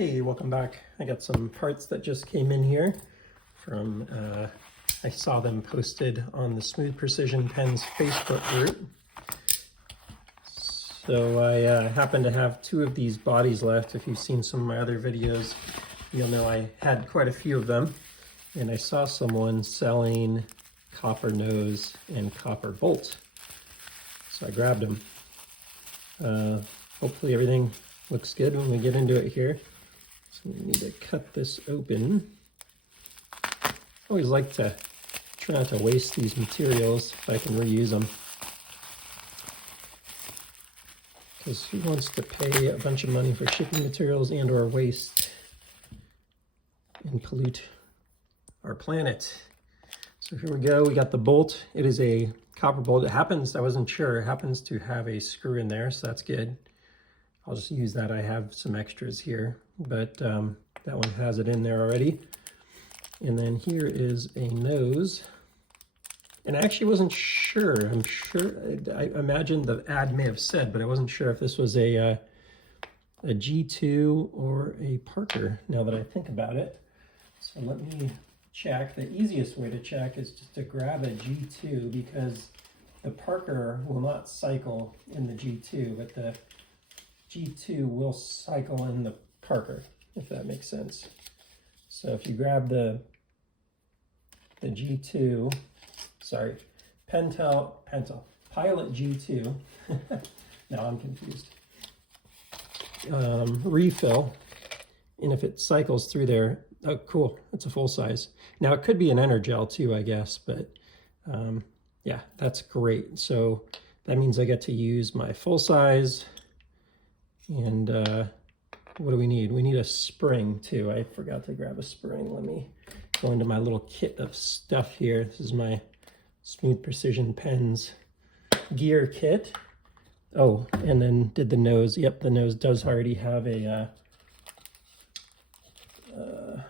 Hey, welcome back. I got some parts that just came in here from, I saw them posted on the Smooth Precision Pens Facebook group. So I happen to have two of these bodies left. If you've seen some of my other videos, you'll know I had quite a few of them. And I saw someone selling copper nose and copper bolt. So I grabbed them. Hopefully everything looks good when we get into it here. So we need to cut this open. I always like to try not to waste these materials if I can reuse them. Because who wants to pay a bunch of money for shipping materials and or waste and pollute our planet? So here we go, we got the bolt. It is a copper bolt. It happens, I wasn't sure, it happens to have a screw in there, so that's good. I'll just use that. I have some extras here, but that one has it in there already. And then here is a nose. And I actually wasn't sure. I'm sure, I imagine the ad may have said, but I wasn't sure if this was a G2 or a Parker, now that I think about it. So let me check. The easiest way to check is just to grab a G2, because the Parker will not cycle in the G2, but the G2 will cycle in the Parker, if that makes sense. So if you grab the G2, sorry, Pilot G2, now I'm confused, refill, and if it cycles through there, oh cool, it's a full size. Now it could be an Energel too, I guess, but yeah, that's great. So that means I get to use my full size. And what do we need? We need a spring too. I forgot to grab a spring. Let me go into my little kit of stuff here. This is my Smooth Precision Pens gear kit. Oh, and then did the nose. Yep, the nose does already have a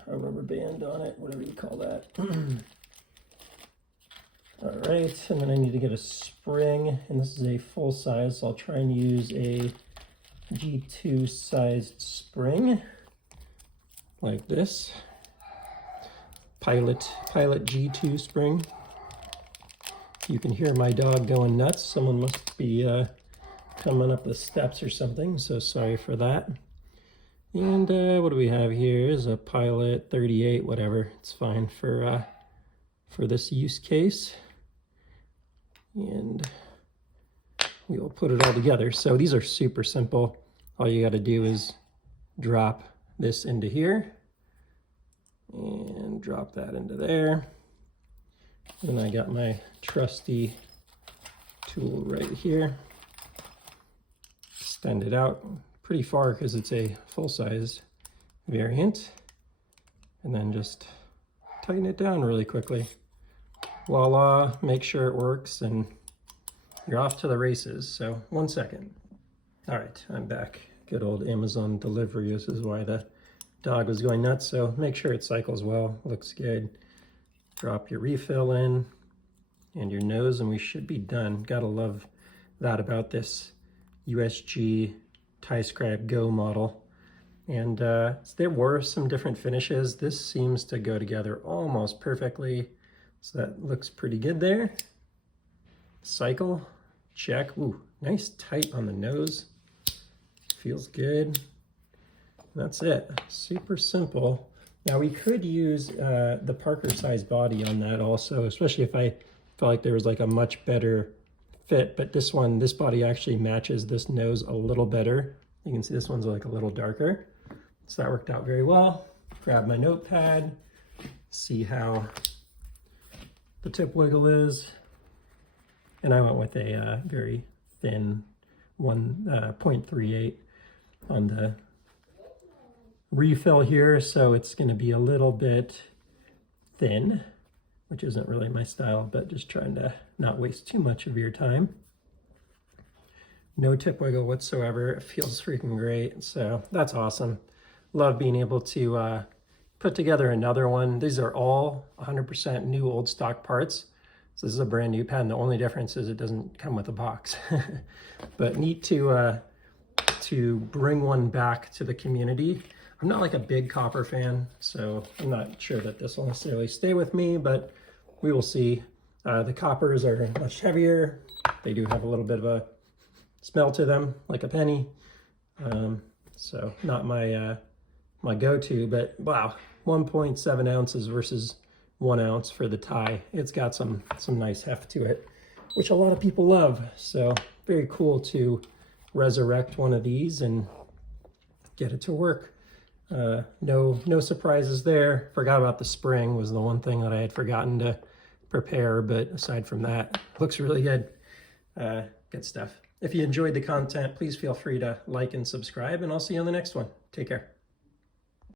rubber band on it, whatever you call that. All right, and then I need to get a spring, and this is a full size, so I'll try and use a G2 sized spring like this. Pilot G2 spring. You can hear my dog going nuts. Someone must be coming up the steps or something, so sorry for that. And what do we have here is a Pilot 38, whatever. It's fine for this use case. And we will put it all together. So these are super simple. All you got to do is drop this into here and drop that into there. And I got my trusty tool right here. Extend it out pretty far because it's a full-size variant. And then just tighten it down really quickly. Voila, make sure it works, and you're off to the races. So 1 second. All right, I'm back. Good old Amazon delivery. This is why the dog was going nuts. So make sure it cycles well. Looks good. Drop your refill in and your nose, and we should be done. Gotta love that about this USG TiScribe Go model. And there were some different finishes. This seems to go together almost perfectly. So that looks pretty good there. Cycle, check. Ooh, nice tight on the nose. Feels good. That's it. Super simple. Now we could use the Parker size body on that also, especially if I felt like there was like a much better fit. But this body actually matches this nose a little better. You can see this one's like a little darker. So that worked out very well. Grab my notepad, see how the tip wiggle is. And I went with a very thin 1.38 on the refill here, so it's going to be a little bit thin, which isn't really my style, but just trying to not waste too much of your time. No tip wiggle whatsoever. It feels freaking great, so that's awesome. Love being able to put together another one. These are all 100% new old stock parts. So this is a brand new pen. The only difference is it doesn't come with a box. But neat to bring one back to the community. I'm not like a big copper fan, so I'm not sure that this will necessarily stay with me, but we will see. The coppers are much heavier. They do have a little bit of a smell to them, like a penny. So not my my go-to, but wow, 1.7 ounces versus 1 ounce for the tie. It's got some nice heft to it, which a lot of people love. So very cool to resurrect one of these and get it to work. No surprises there. Forgot about the spring, was the one thing that I had forgotten to prepare, but aside from that, looks really good. Good stuff. If you enjoyed the content, please feel free to like and subscribe, and I'll see you on the next one. Take care.